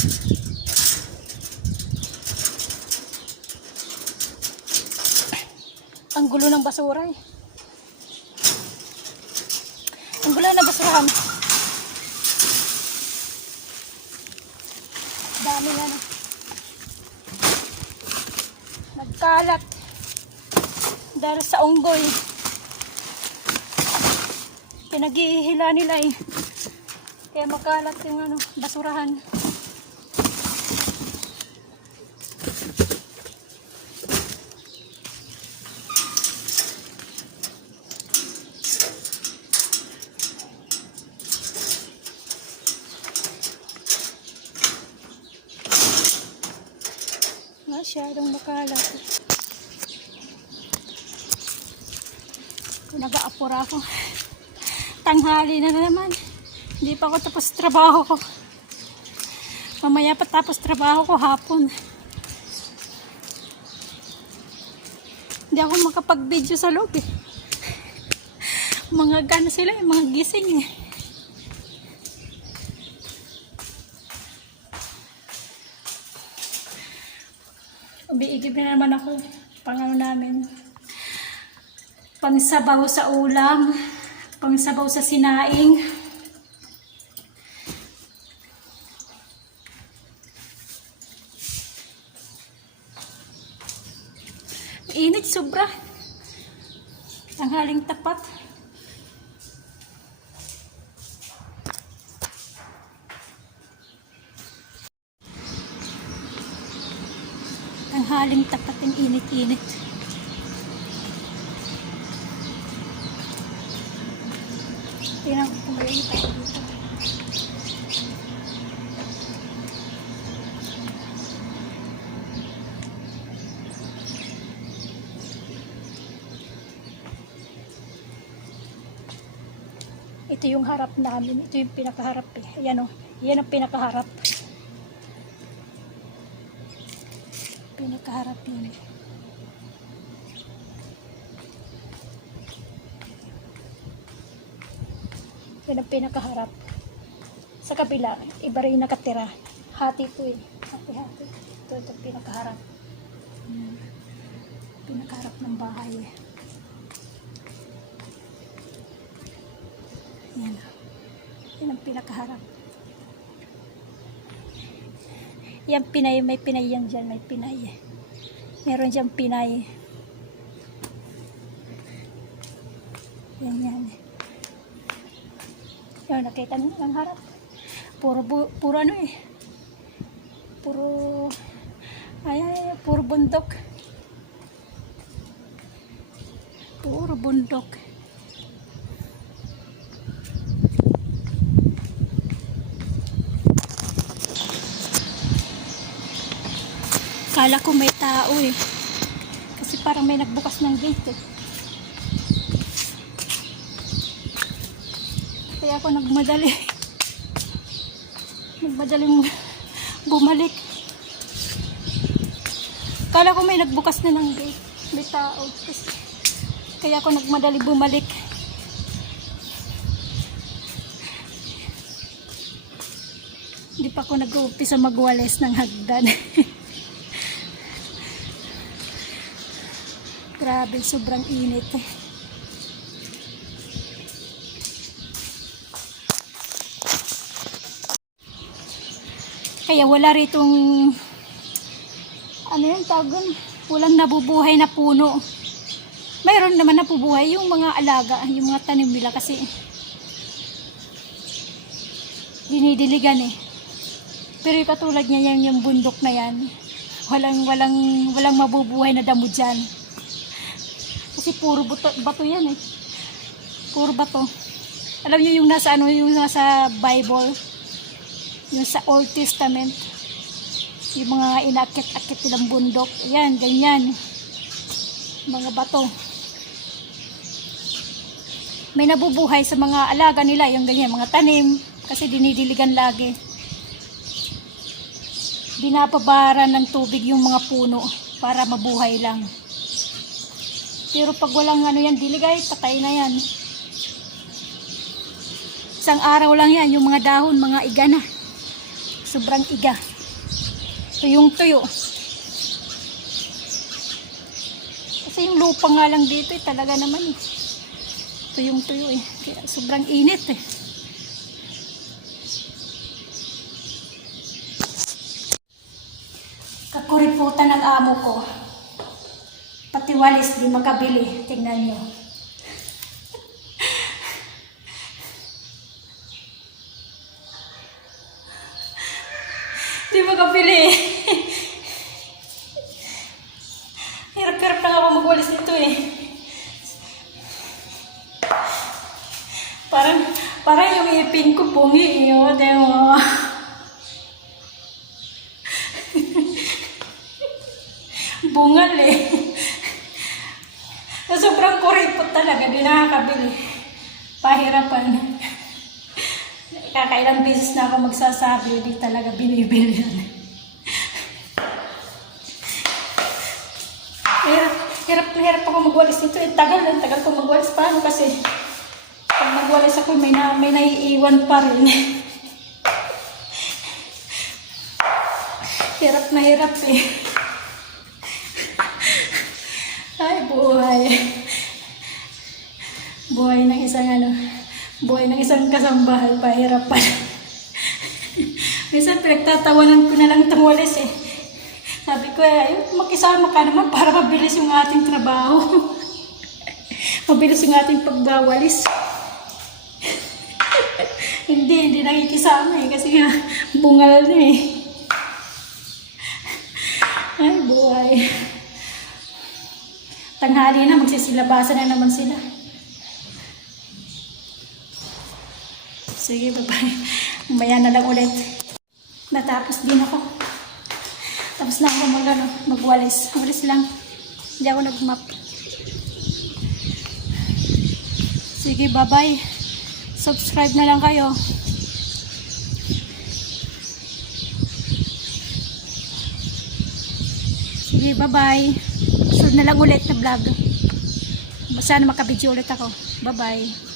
Ang gulo ng basura eh. Ang gulo ng basurahan. Dami na. Nagkalat. Dahil sa unggoy. Pinaghihila nila eh. Kaya makalat yung basurahan. Masyadong makalat. Nag-aapura ako. Tanghali na naman. Hindi pa ako tapos trabaho ko. Mamaya pa tapos trabaho ko hapon. Hindi ako makapag-video sa loob eh. Mga gana sila eh, mga gising eh. Umiigib na naman ako. Pangano namin. Pangsabaw sa ulam. Pangsabaw sa sinaing. Init sobra. Tanghaling tapat. Tanghaling tapat yung init-init. Tingnan ko kung may tayo dito. Ito yung harap namin. Ito yung pinakaharap eh. Ayan o. Yan ang pinakaharap. Pinakaharap yun. Yan ang pinakaharap. Sa kabila, iba rin nakatira. Hati ito eh. Hati-hati. Ito ang pinakaharap. Pinakaharap ng bahay eh. Yan. Yan ang pinakaharap. Yan Pinay, may Pinay yan dyan, may Pinay. Meron dyan Pinay. Yan yan. Yan, nakita nyo ang harap. Puro ano eh. Puro, puro bundok. Puro bundok. Kala ko may tao eh. Kasi parang may nagbukas ng gate eh. Kaya ako nagmadali. Nagmadaling bumalik. Kala ko may nagbukas na ng gate. May tao. Kaya ako nagmadali bumalik. Hindi pa ako nag-uumpisa magwalis ng hagdan. Grabe, sobrang init eh. Kaya wala ritong ano yung tawag, walang nabubuhay na puno. Mayroon naman nabubuhay yung mga alaga, yung mga tanim nila kasi dinidiligan eh. Pero yung katulad niya yan, yung bundok na yan, walang mabubuhay na damo dyan. Kasi puro bato yan eh. Puro bato. Alam niyo yung nasa yung nasa Bible, yung sa Old Testament, yung mga inakit-akit nilang bundok. Ayan, ganyan. Mga bato. May nabubuhay sa mga alaga nila, yung ganyan, mga tanim. Kasi dinidiligan lagi. Binababaran ng tubig yung mga puno para mabuhay lang. Pero pag walang yan, diligay, patay na yan. Isang araw lang yan, yung mga dahon, mga iga na. Sobrang iga. tuyong-tuyo. Kasi yung lupa nga lang dito talaga naman tuyong-tuyo Kaya sobrang init Kakuriputan ng amo ko. Pati walis di makabili. Tingnan nyo. Di makabili. Hirap-hirap lang ako magwalis nito Parang yung ipin ko pungi Diba? Bungal Sobrang kuripot talaga, di nakakabili. Pahirapan. Kakailang beses na ako magsasabi, di talaga binibili yan. Hirap ako magwalis nito. Tagal ko magwalis. Paano kasi? Pag magwalis ako, may naiiwan pa rin. Hirap na hirap Ay, buhay. Buhay ng isang kasambahay, pahirapan. Minsan pinagtatawanan ko na lang itong walis Sabi ko makisama ka naman para mabilis yung ating trabaho. Mabilis yung ating pagbawalis. Hindi nakikisama kasi nga bungal na Ay, buhay. Tanghali na, magsisilabasan na naman sila. Sige, bye-bye. Mamaya na lang ulit. Natapos din ako. Tapos na ako magwalis. Walis lang. Hindi ako nag-map. Sige, bye-bye. Subscribe na lang kayo. Sige, bye-bye. Sunod na lang ulit na vlog. Sana makabidyo ulit ako. Bye-bye.